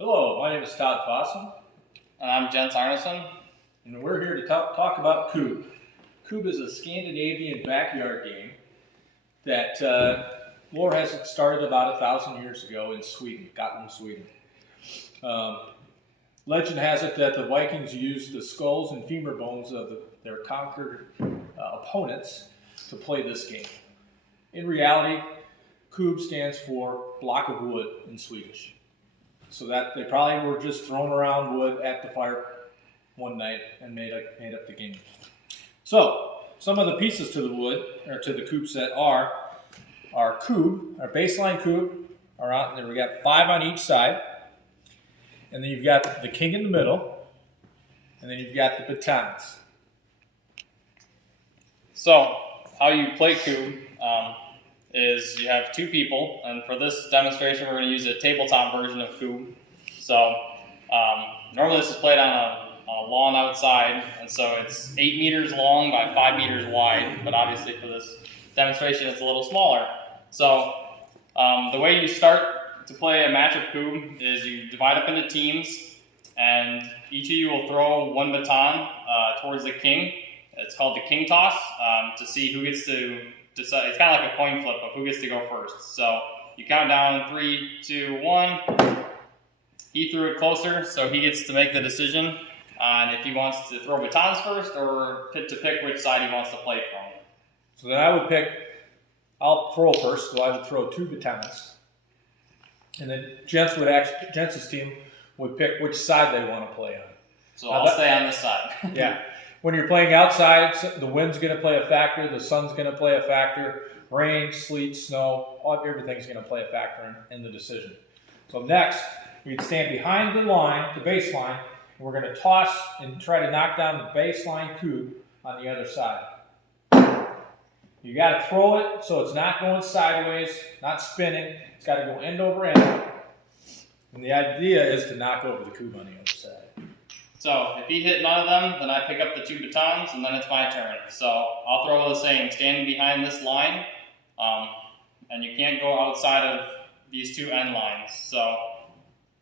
Hello, my name is Todd Fossum, And I'm Arneson. and we're here to talk about Kubb. Kubb is a Scandinavian backyard game that lore has it started about 1,000 years ago in Sweden, Gotland, Sweden. Um, Legend has it that the Vikings used the skulls and femur bones of their conquered opponents to play this game. In reality, Kubb stands for block of wood in Swedish. So that they probably were just throwing around wood at the fire one night and made up the game. So some of the pieces to the wood or to the Kubb set are our Kubb, our baseline Kubb. Are out there. We got 5 on each side, and then you've got the king in the middle, and then you've got the batons. So, how you play Kubb is you have 2 people, and for this demonstration, we're going to use a tabletop version of Kubb. So, normally this is played on a lawn outside, and so it's 8 meters long by 5 meters wide, but obviously for this demonstration, it's a little smaller. So, the way you start to play a match of Kubb is you divide up into teams, and each of you will throw 1 baton towards the king. It's called the king toss to see who gets to decide. It's kind of like a coin flip of who gets to go first. So you count down 3, 2, 1. He threw it closer, so he gets to make the decision on if he wants to throw batons first or to pick which side he wants to play from. So then I'll throw first, so I would throw 2 batons. And then Jentz's team would pick which side they want to play on. So I'll stay on this side. Yeah. When you're playing outside, the wind's going to play a factor, the sun's going to play a factor, rain, sleet, snow, everything's going to play a factor in the decision. So next, we'd stand behind the line, the baseline, and we're going to toss and try to knock down the baseline Kubb on the other side. You got to throw it so it's not going sideways, not spinning. It's got to go end over end. And the idea is to knock over the Kubb on the other side. So if he hit none of them, then I pick up the 2 batons, and then it's my turn. So I'll throw the same, standing behind this line, and you can't go outside of these 2 end lines. So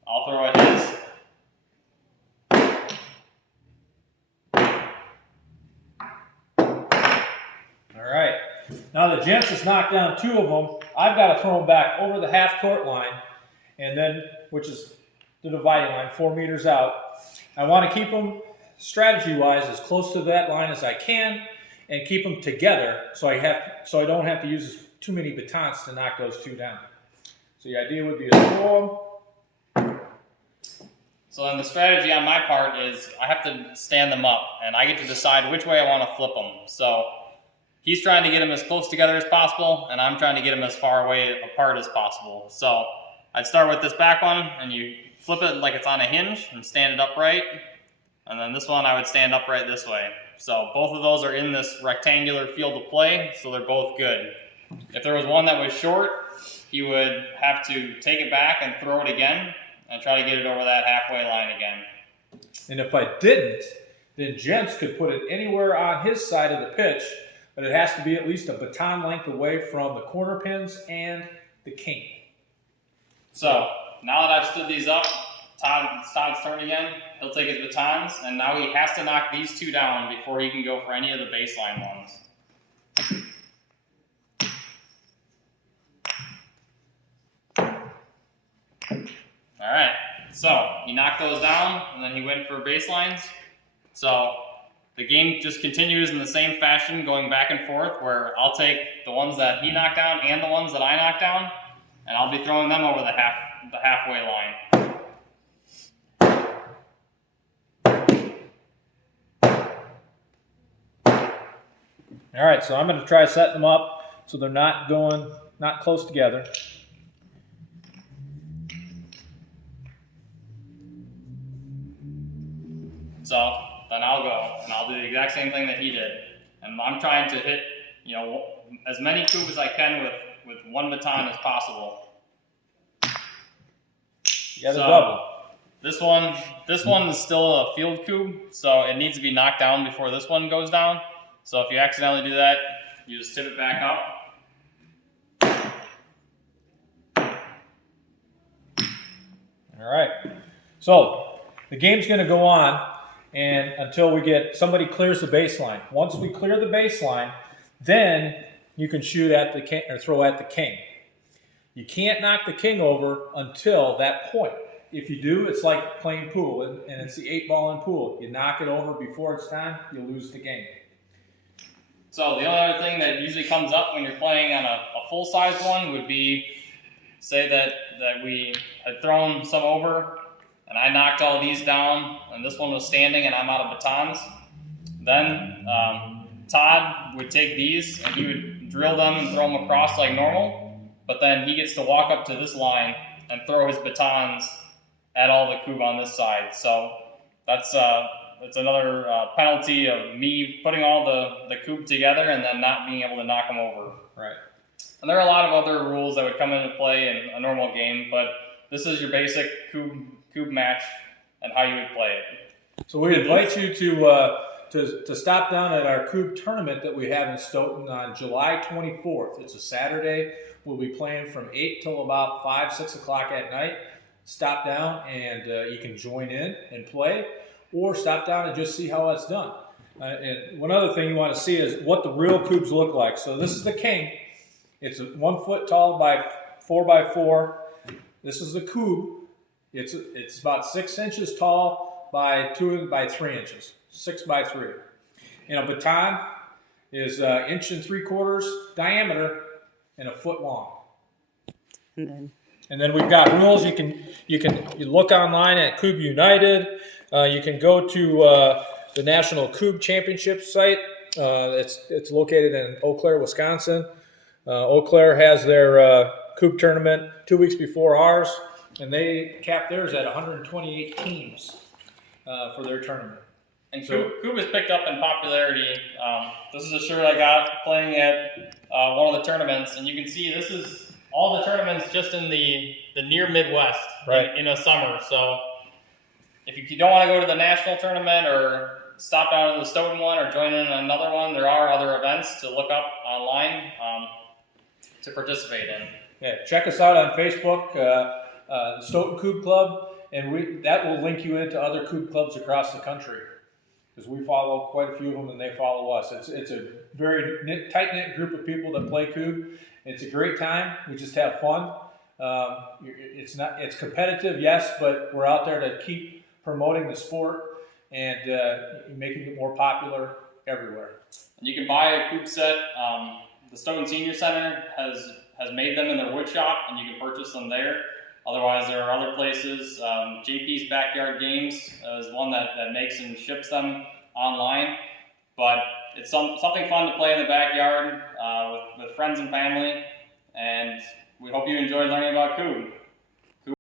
I'll throw at his. All right. Now the Gents has knocked down 2 of them. I've got to throw them back over the half court line, and then which is the dividing line, 4 meters out. I want to keep them, strategy-wise, as close to that line as I can, and keep them together so I don't have to use too many batons to knock those 2 down. So the idea would be to throw them. So then the strategy on my part is I have to stand them up, and I get to decide which way I want to flip them. So he's trying to get them as close together as possible, and I'm trying to get them as far away apart as possible. So I'd start with this back one, and you flip it like it's on a hinge and stand it upright. And then this one I would stand upright this way. So both of those are in this rectangular field of play, so they're both good. If there was one that was short, he would have to take it back and throw it again and try to get it over that halfway line again. And if I didn't, then Gents could put it anywhere on his side of the pitch, but it has to be at least a baton length away from the corner pins and the king. So now that I've stood these up, Todd's turn again. He'll take his batons, and now he has to knock these 2 down before he can go for any of the baseline ones. All right, so he knocked those down, and then he went for baselines. So the game just continues in the same fashion, going back and forth, where I'll take the ones that he knocked down and the ones that I knocked down, and I'll be throwing them over the halfway line. All right, so I'm going to try setting them up so they're not close together. So then I'll go, and I'll do the exact same thing that he did. And I'm trying to hit, as many Kubb as I can with 1 baton as possible. Yeah, the double. This one is still a field Kubb, so it needs to be knocked down before this one goes down. So if you accidentally do that, you just tip it back up. All right. So the game's going to go on and until somebody clears the baseline. Once we clear the baseline, then you can shoot at the king or throw at the king. You can't knock the king over until that point. If you do, it's like playing pool, and it's the 8-ball in pool. You knock it over before it's time, you lose the game. So the only other thing that usually comes up when you're playing on a full-size one would be, say that we had thrown some over, and I knocked all these down, and this one was standing, and I'm out of batons. Then Todd would take these, and he would drill them and throw them across like normal, but then he gets to walk up to this line and throw his batons at all the Kubb on this side. So that's another penalty of me putting all the Kubb together and then not being able to knock them over. Right. And there are a lot of other rules that would come into play in a normal game, but this is your basic Kubb match and how you would play it. So we invite you to stop down at our Kubb tournament that we have in Stoughton on July 24th. It's a Saturday. We'll be playing from 8 till about 5, 6 o'clock at night. Stop down and you can join in and play, or stop down and just see how it's done. And one other thing you want to see is what the real Kubbs look like. So this is the king. It's 1 foot tall by 4 by 4. This is the Kubb. It's about 6 inches tall by 2 by 3 inches, 6 by 3. And a baton is 1 3/4 diameter and 1 foot long. And then we've got rules. You look online at Kubb United. You can go to the National Kubb Championship site. It's located in Eau Claire, Wisconsin. Eau Claire has their Kubb tournament 2 weeks before ours, and they capped theirs at 128 teams for their tournament. And Kubb has picked up in popularity. This is a shirt I got playing at one of the tournaments, and you can see this is all the tournaments just in the near Midwest in a summer. So if you don't want to go to the national tournament or stop down to the Stoughton one or join in another one, there are other events to look up online to participate in. Yeah, check us out on Facebook, the Stoughton Kubb Club, and that will link you into other Kubb clubs across the country, because we follow quite a few of them and they follow us. It's a very tight-knit group of people that play Kubb. It's a great time. We just have fun. It's competitive, yes, but we're out there to keep promoting the sport and making it more popular everywhere. And you can buy a Kubb set. The Stoughton Senior Center has made them in their wood shop, and you can purchase them there. Otherwise, there are other places. JP's Backyard Games is one that makes and ships them online. But it's something fun to play in the backyard with friends and family. And we hope you enjoyed learning about Kubb.